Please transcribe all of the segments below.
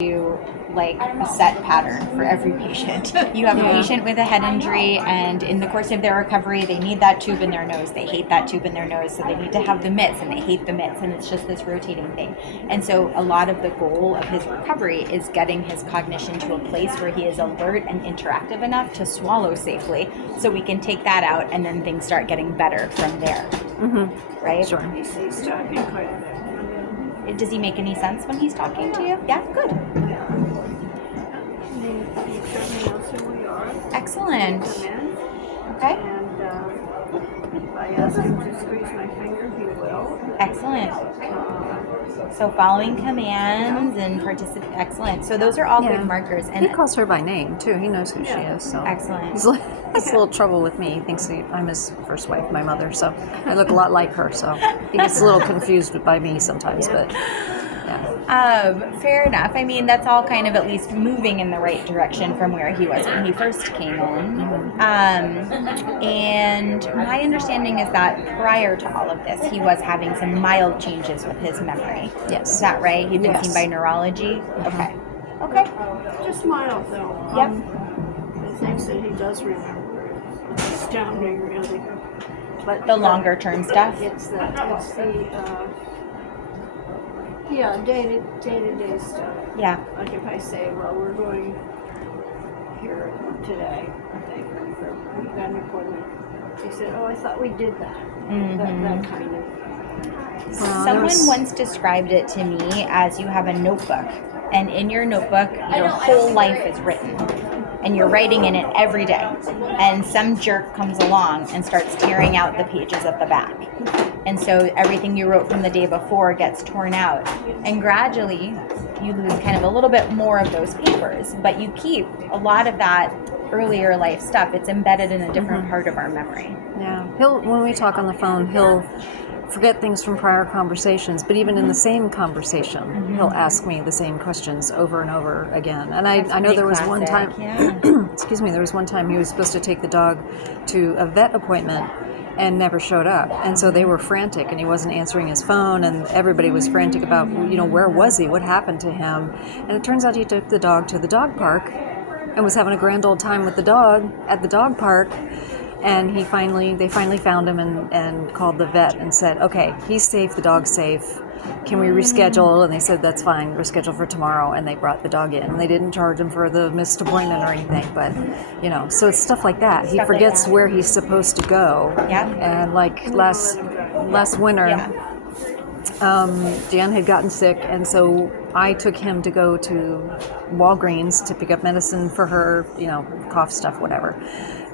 you like a set pattern for every patient. You have a patient with a head injury, and in the course of their recovery, they need that tube in their nose. They hate that tube in their nose, so they need to have the mitts, and they hate the mitts, and it's just this rotating thing. And so a lot of the goal of his recovery is getting his cognition to a place where he is alert and interactive enough to swallow safely, so we can take that out, and then things start getting better from there. Right? Sure. He's talking quite a bit. Does he make any sense when he's talking to you? Yeah, good. He certainly knows who we are. Excellent. Come in, Okay. and if I ask him to squeeze my finger, he will. Excellent. So following commands and participate. Excellent. So those are all good markers. And he calls her by name too. He knows who she is. So excellent. He's has a little trouble with me. He thinks I'm his first wife, my mother. So I look a lot like her. So he gets a little confused by me sometimes. But fair enough. I mean, that's all kind of at least moving in the right direction from where he was when he first came in. And my understanding is that prior to all of this, he was having some mild changes with his memory. Yes. Is that right? He'd been seen by neurology? Okay. Just mild, though. Yep. The things that he does remember is astounding, really. But The longer term stuff? It's the day-to-day stuff. Yeah. Like if I say, well, we're going here today, I think, we've got an appointment. He said, oh, I thought we did that. That kind of. Someone once described it to me as you have a notebook, and in your notebook, your whole life is written, and you're writing in it every day, and some jerk comes along and starts tearing out the pages at the back. And so everything you wrote from the day before gets torn out, and gradually you lose kind of a little bit more of those papers, but you keep a lot of that earlier life stuff. It's embedded in a different part of our memory. Yeah. When we talk on the phone, he'll forget things from prior conversations, but even in the same conversation, he'll ask me the same questions over and over again. And I know there was one time, excuse me, there was one time he was supposed to take the dog to a vet appointment and never showed up. And so they were frantic, and he wasn't answering his phone, and everybody was frantic about, where was he? What happened to him? And it turns out he took the dog to the dog park and was having a grand old time with the dog at the dog park. And they finally found him and called the vet and said, okay, he's safe, the dog's safe. Can we reschedule? And they said, that's fine, reschedule for tomorrow. And they brought the dog in. And they didn't charge him for the missed appointment or anything. But, so it's stuff like that. He forgets where he's supposed to go. Yeah. And like last winter, Jan had gotten sick. And so I took him to go to Walgreens to pick up medicine for her, cough stuff, whatever.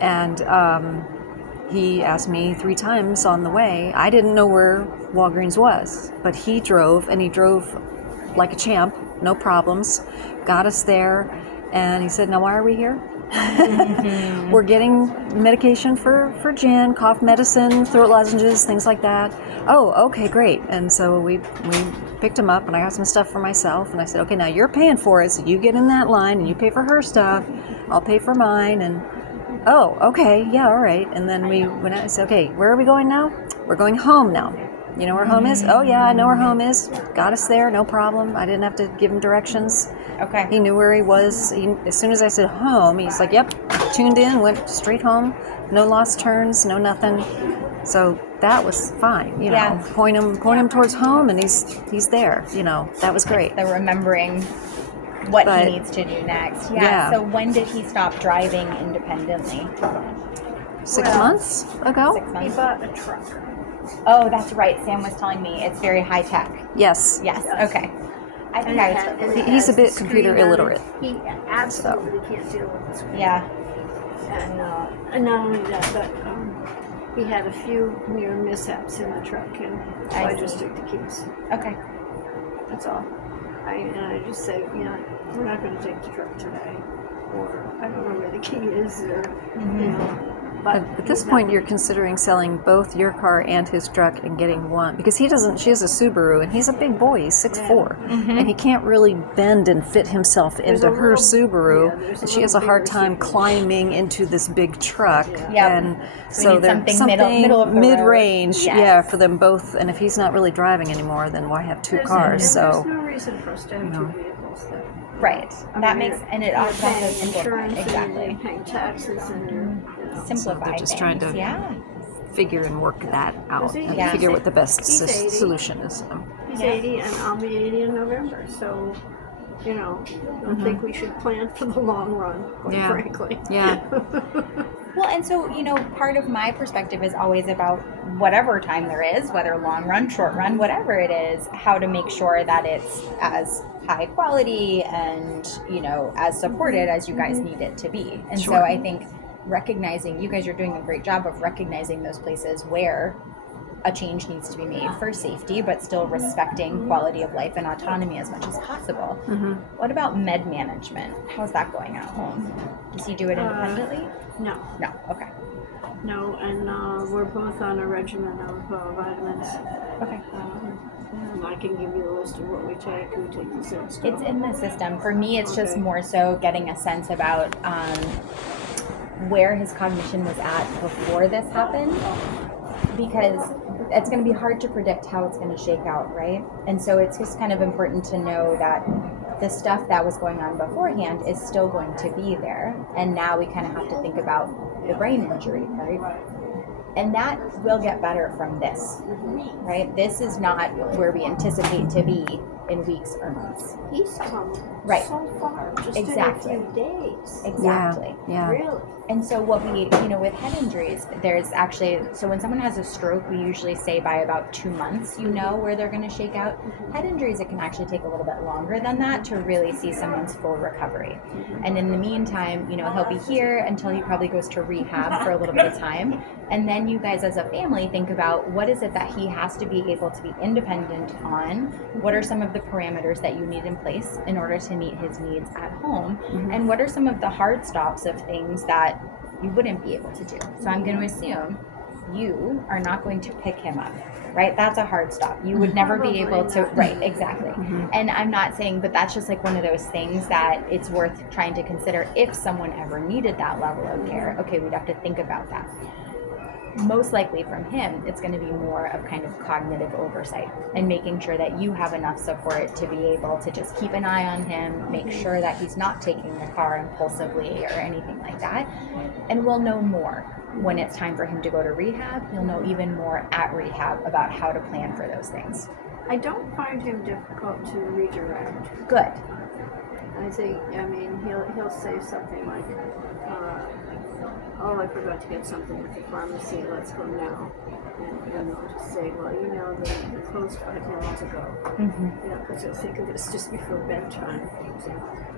And he asked me 3 times on the way. I didn't know where Walgreens was, but he drove like a champ, no problems, got us there, and he said, now why are we here? We're getting medication for Jan, cough medicine, throat lozenges, things like that. Oh, okay, great. And so we picked him up, and I got some stuff for myself, and I said, okay, now you're paying for it, so you get in that line, and you pay for her stuff, I'll pay for mine, and oh, okay, yeah, all right. And then we went out and said, okay, where are we going now? We're going home now. You know where home is? Oh, yeah, I know where home is. Got us there, no problem. I didn't have to give him directions. Okay. He knew where he was. As soon as I said home, he's like, yep, tuned in, went straight home. No lost turns, no nothing. So that was fine, Point him towards home, and he's there. That was great. The remembering what he needs to do next. Yeah. So when did he stop driving independently? 6 months ago. 6 months. He bought a truck. Oh, that's right. Sam was telling me it's very high tech. Yes. Okay. I think He's a bit computer illiterate. He absolutely can't deal with the screen. Yeah. And not only that, but he had a few near mishaps in the truck, and so I just took the keys. Okay. That's all. I just say, we're not going to take the truck today, or I don't know where the key is, or But at this point, you're considering selling both your car and his truck and getting one, because she has a Subaru, and he's a big boy, he's 6'4", and he can't really bend and fit himself into her Subaru. And she has a hard time climbing into this big truck, and so there's something middle of the mid-range, road. for them both. And if he's not really driving anymore, then why have two cars? There's no reason for us to have two vehicles, though. Right. That mean, makes, and it you're also paying simplify. insurance Exactly. and you're paying taxes and Simplify So they're just things. trying to Yeah. figure and work that out Because and Yeah. figure what the best he's 80. solution is. He's Yeah. 80 and I'll be 80 in November. So, you know, I don't think we should plan for the long run, quite Yeah. frankly. Yeah. Well, and so, part of my perspective is always about whatever time there is, whether long run, short run, whatever it is, how to make sure that it's as high quality and, as supported as you guys need it to be. And so Sure. I think recognizing, you guys are doing a great job of recognizing those places where a change needs to be made for safety, but still respecting quality of life and autonomy as much as possible. What about med management? How's that going at home? Does he do it independently? No. No. Okay. No, and we're both on a regimen of vitamins. Okay. And I can give you a list of what we take. We take the same stuff. It's in the system. For me, it's just more so getting a sense about where his cognition was at before this happened, because it's going to be hard to predict how it's going to shake out, right? And so it's just kind of important to know that the stuff that was going on beforehand is still going to be there. And now we kind of have to think about the brain injury, right? And that will get better from this, right? This is not where we anticipate to be in weeks or months. He's come Right. so far, just Exactly. in a few days. Exactly. Yeah. Really? And so what we, with head injuries, there's actually, so when someone has a stroke, we usually say by about 2 months, where they're going to shake out. Head injuries, it can actually take a little bit longer than that to really see someone's full recovery. And in the meantime, he'll be here until he probably goes to rehab for a little bit of time. And then you guys as a family think about what is it that he has to be able to be independent on? What are some of the parameters that you need in place in order to meet his needs at home? And what are some of the hard stops of things that you wouldn't be able to do? So I'm going to assume you are not going to pick him up, right? That's a hard stop. You would never be able to, right, exactly. And I'm not saying, but that's just like one of those things that it's worth trying to consider if someone ever needed that level of care. Okay, we'd have to think about that. Most likely from him, it's going to be more of kind of cognitive oversight and making sure that you have enough support to be able to just keep an eye on him, make sure that he's not taking the car impulsively or anything like that. And we'll know more when it's time for him to go to rehab. You'll know even more at rehab about how to plan for those things. I don't find him difficult to redirect. Good. I think, he'll say something like, oh, I forgot to get something at the pharmacy, let's go now. And I'll just say, well, they closed 5 minutes ago. Because I think of this just before bedtime. So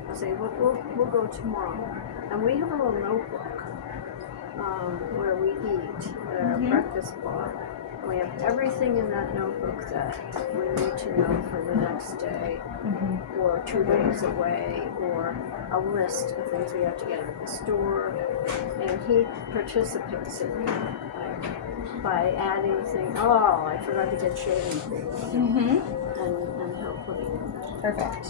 I'll say, well, we'll go tomorrow. And we have a little notebook where we eat at our breakfast bar. We have everything in that notebook that we need to know for the next day, or 2 days away, or a list of things we have to get at the store. And he participates in that by adding things. Oh, I forgot to get shaving cream. And he'll put it in. Perfect.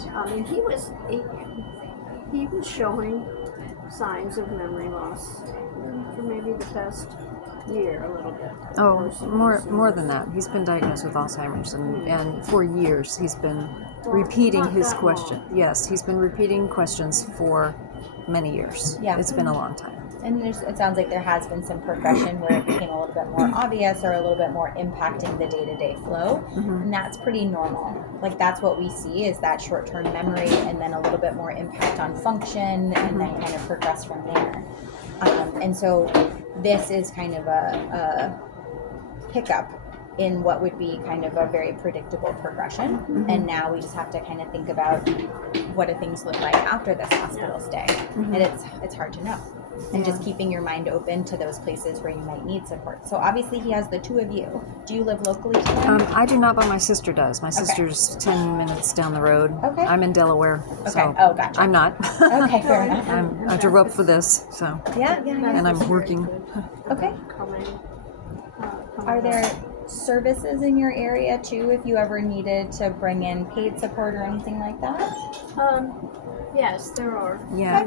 He was showing signs of memory loss for maybe the past year, a little bit. Oh, more than that. He's been diagnosed with Alzheimer's, and for years he's been repeating his question. Yes, he's been repeating questions for many years. Yeah. It's been a long time. And it sounds like there has been some progression where it became a little bit more obvious or a little bit more impacting the day-to-day flow. And that's pretty normal. Like, that's what we see, is that short-term memory and then a little bit more impact on function and then kind of progress from there. And so this is kind of a hiccup in what would be kind of a very predictable progression. And now we just have to kind of think about what do things look like after this hospital stay. And it's hard to know. And just keeping your mind open to those places where you might need support. So obviously he has the 2 of you. Do you live locally to him? I do not, but my sister does. My sister's 10 minutes down the road. Okay. I'm in Delaware. Okay. So Oh, gotcha. I'm not. Okay, fair enough. I drove up for this, so. Yeah. And I'm working. Okay. Are there services in your area too, if you ever needed to bring in paid support or anything like that? Yes, there are. Yeah.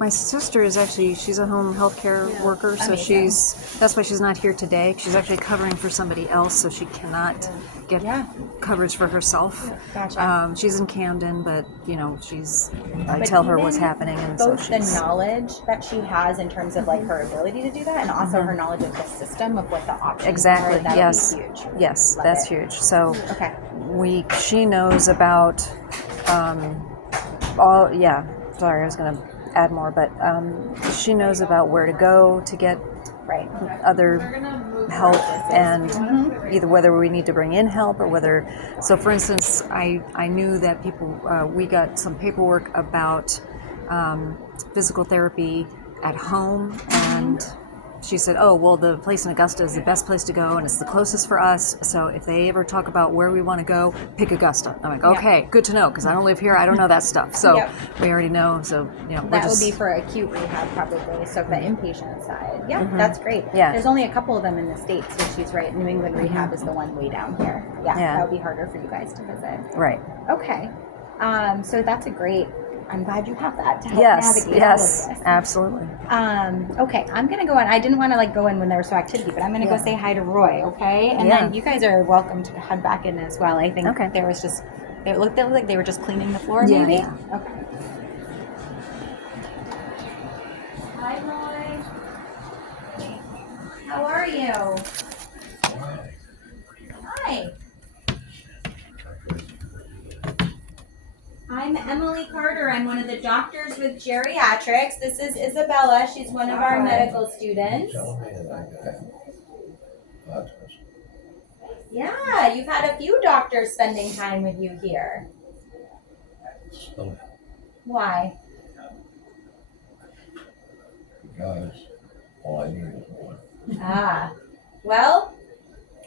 My sister is actually, she's a home healthcare worker, so Amazing. that's why she's not here today. She's actually covering for somebody else, so she cannot get coverage for herself. Gotcha. She's in Camden, but I tell her what's even happening, and both so the she's knowledge that she has in terms of like her ability to do that, and also her knowledge of the system of what the options exactly are. That'll yes, be huge. yes, Love that's it. huge. So Okay. she knows about all. Yeah, sorry, I was going to add more, but she knows about where to go to get Right. other help, and either whether we need to bring in help or whether. So, for instance, I knew that we got some paperwork about physical therapy at home, and she said, "Oh, well, the place in Augusta is the best place to go, and it's the closest for us. So if they ever talk about where we want to go, pick Augusta." I'm like, "Okay, good to know, because I don't live here. I don't know that stuff. So we already know. So that would be for acute rehab probably. So the inpatient side, that's great. Yeah. There's only a couple of them in the States, so she's right. New England rehab is the one way down here. Yeah, that would be harder for you guys to visit. Right. Okay. So that's a great. I'm glad you have that to help navigate all of this. Absolutely. Okay, I'm gonna go in. I didn't want to go in when there was no activity, but I'm gonna go say hi to Roy. Okay, and then you guys are welcome to head back in as well. I think there was just it looked like they were just cleaning the floor, maybe. Yeah. Okay. Hi, Roy. How are you? Hi. I'm Emily Carter. I'm one of the doctors with Geriatrics. This is Isabella. She's one of our medical students. Yeah, you've had a few doctors spending time with you here. Why? Because all I need is one. Well,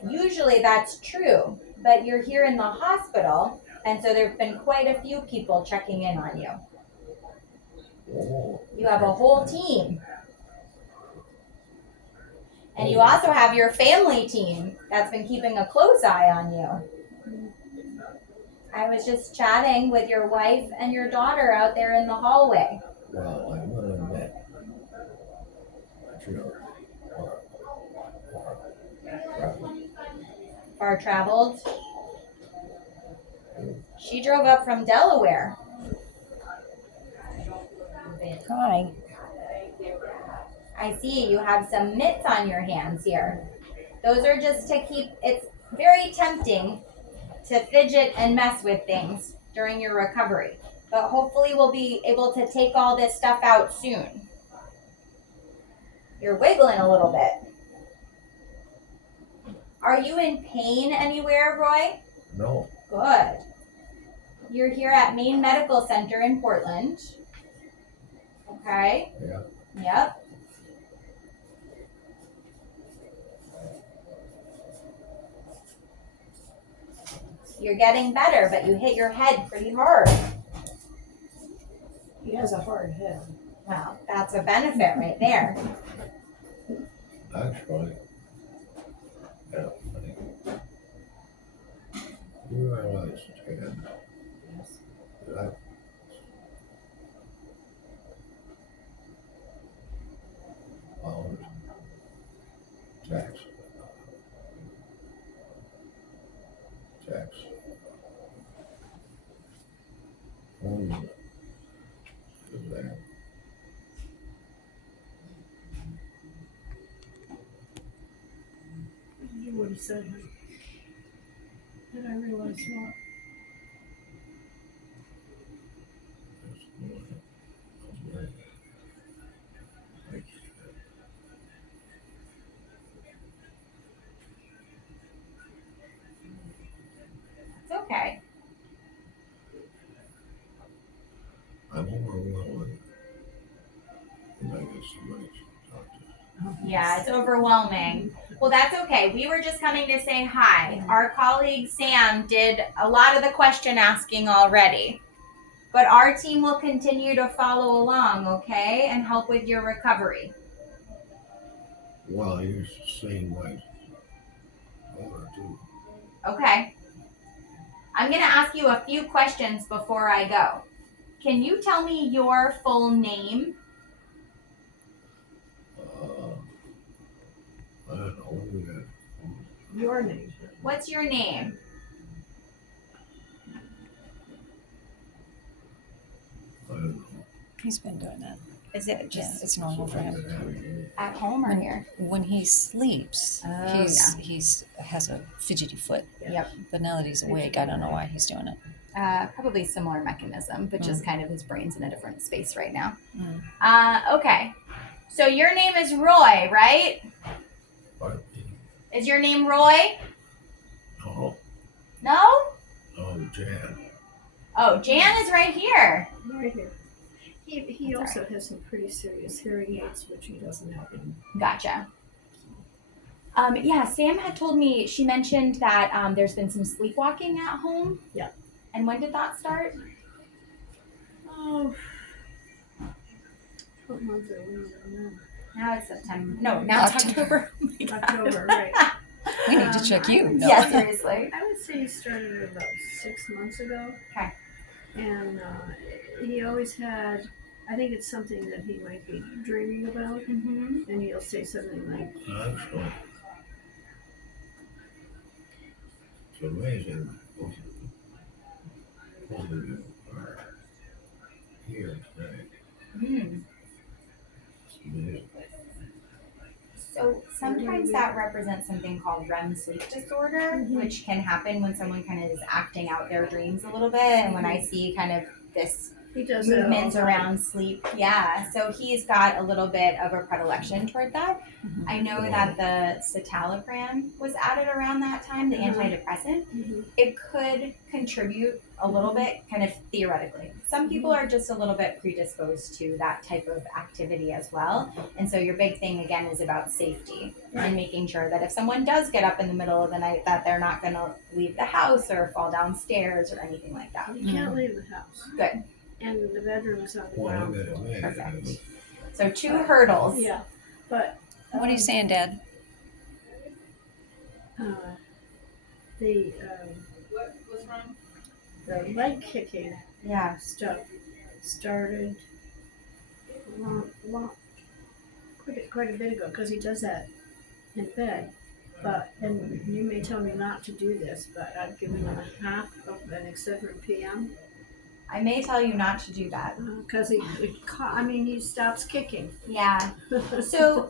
usually that's true, but you're here in the hospital, and so there have been quite a few people checking in on you. Oh. You have a whole team. And you also have your family team that's been keeping a close eye on you. I was just chatting with your wife and your daughter out there in the hallway. Well, I will admit, Far traveled. She drove up from Delaware. Hi. I see you have some mitts on your hands here. Those are just to keep, it's very tempting to fidget and mess with things during your recovery. But hopefully we'll be able to take all this stuff out soon. You're wiggling a little bit. Are you in pain anywhere, Roy? No. Good. You're here at Maine Medical Center in Portland. Okay. Yeah. Yep. You're getting better, but you hit your head pretty hard. He has a hard head. Wow, that's a benefit right there. Actually, you realize, Ted, that followed tax. Is that What he said. Did I realize what? It's okay. I'm overwhelmed. And I guess somebody should talk to. Yeah, it's overwhelming. Well, that's okay. We were just coming to say hi. Our colleague Sam did a lot of the question asking already. But our team will continue to follow along, okay, and help with your recovery. Well, you're saying my daughter too. Okay. I'm going to ask you a few questions before I go. Can you tell me your full name? Your name. What's your name? I don't know. He's been doing that. Is it Yeah, just it's normal for him. at home or here? When he sleeps, Oh, he's has a fidgety foot. Yep. But now that he's awake, I don't know why he's doing it. Probably similar mechanism, but just kind of his brain's in a different space right now. Mm. Okay. So your name is Roy, right? But, Is your name Roy? no, No? no, Jan. Oh, Jan is right here. Right here. He That's also has some pretty serious hearing aids, which he doesn't have. Gotcha. Yeah, Sam had told me, she mentioned that there's been some sleepwalking at home. Yeah. And when did that start? Oh, what month are we in now? Now it's September. No, now it's October. Oh my God. October, right. We need to check you. No. Yeah, seriously. I would say he started about 6 months ago. Okay. And he always had, I think it's something that he might be dreaming about. Mm-hmm. And he'll say something like, Actually, it's amazing. Both of you are here today. Hmm. It's amazing. So sometimes that represents something called REM sleep disorder, which can happen when someone kind of is acting out their dreams a little bit. And when I see kind of this he does that all movements the time. around sleep, yeah. So he's got a little bit of a predilection toward that. Mhm. I know that the citalopram was added around that time, the antidepressant. Mhm. It could contribute a little bit, kind of theoretically. Some people are just a little bit predisposed to that type of activity as well. And so your big thing again is about safety and making sure that if someone does get up in the middle of the night, that they're not going to leave the house or fall downstairs or anything like that. You can't leave the house. Good. And the bedroom is on the Well, I ground. got it made. Perfect. So 2 hurdles. Yeah, but What are you saying, Dad? The the leg kicking Yeah. stuff started quite a bit ago because he does that in bed. But and you may tell me not to do this, but I've given him a half of an Excedrin PM I may tell you not to do that. because he stops kicking. Yeah. So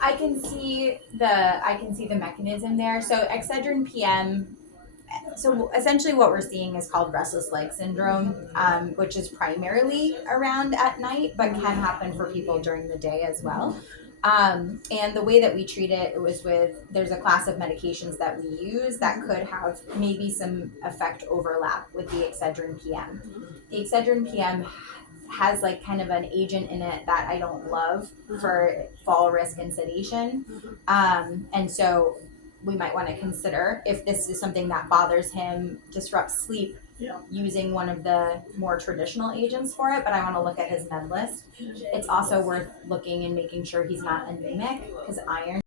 I can see the mechanism there. So Excedrin PM. So essentially, what we're seeing is called restless leg syndrome, which is primarily around at night, but can happen for people during the day as well. And the way that we treat it was there's a class of medications that we use that could have maybe some effect overlap with the Excedrin PM. The Excedrin PM has like kind of an agent in it that I don't love for fall risk and sedation. And so we might want to consider if this is something that bothers him, disrupts sleep, using one of the more traditional agents for it, but I want to look at his med list. It's also worth looking and making sure he's not anemic because iron